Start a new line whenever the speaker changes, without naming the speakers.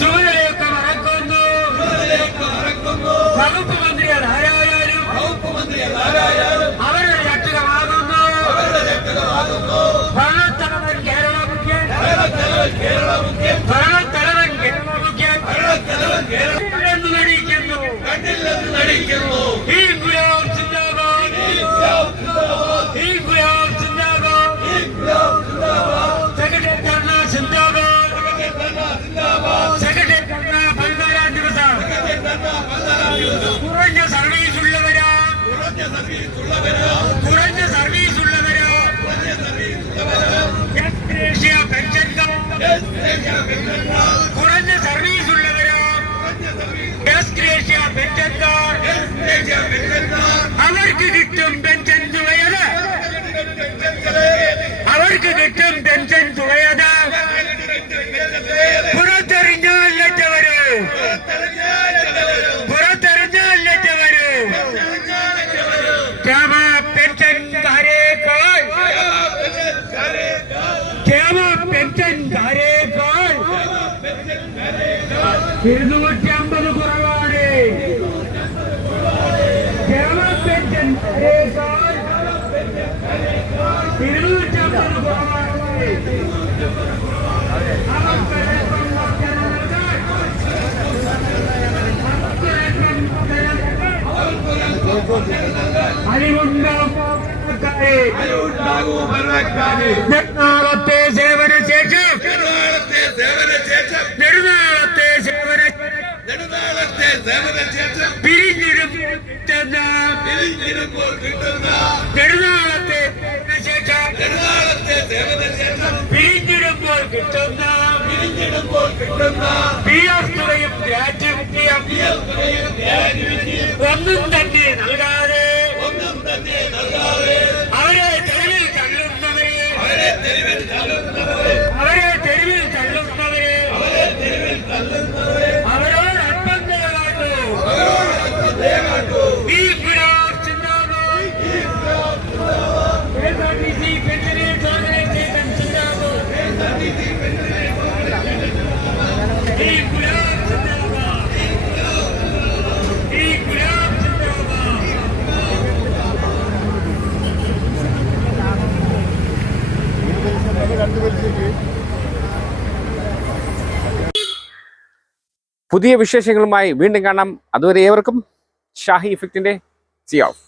ചുമതലയൊക്കെ മറക്കുന്നു. വകുപ്പ് മന്ത്രികൾ ആരായാലും അവരുടെ ചട്ടുകമാകുന്നു ഭരണത്തലവൻ കേരള മുഖ്യൻ. ഭരണത്തലവൻ കേരള മുഖ്യൻ. എന്ന് നടിക്കുന്നു. ഈ കുറഞ്ഞ സർവീസ് ഉള്ളവരാ ദേശീയ പെൻഷൻ കുറഞ്ഞ സർവീസ് ഉള്ളവരാ ദേശീയ പെൻഷൻ അവർക്ക് കിട്ടും പെൻഷൻ തുകയത് അവർക്ക് കിട്ടും പെൻഷൻ തുകയത് ക്ഷേമ പെൻഷൻകാരേക്കാൾ ക്ഷേമ പെൻഷൻകാരേക്കാൾ ഇരുന്നൂറ്റി അമ്പത് കുറവാണ് ക്ഷേമ പെൻഷൻകാരേക്കാൾ ഇരുന്നൂറ്റി അമ്പത് കുറവാണ് നെടുനാളത്തെ സേവന ശേഷം.
നെടുനാളത്തെ സേവനശേഷം
നെടുനാളത്തെ സേവന
നെടുനാളത്തെ പിരിഞ്ഞിരും
പിരിഞ്ഞിടും
പിരിഞ്ഞിരുമ്പോൾ കിട്ടുന്ന.
നെടുനാളത്തെ ശേഷം.
നെടുനാളത്തെ സേവനശേഷം
പിരിഞ്ഞിടുമ്പോൾ കിട്ടുന്ന.
പിരിഞ്ഞിടുമ്പോൾ കിട്ടുന്ന.
പി എസ് തുകയും ഗ്രാറ്റുവിറ്റിയും ഒന്നും തന്നെ
പുതിയ വിശേഷങ്ങളുമായി വീണ്ടും കാണാം. അതുവരെ ഏവർക്കും ഷാഹി ഇഫക്റ്റിന്റെ സി ഓഫ്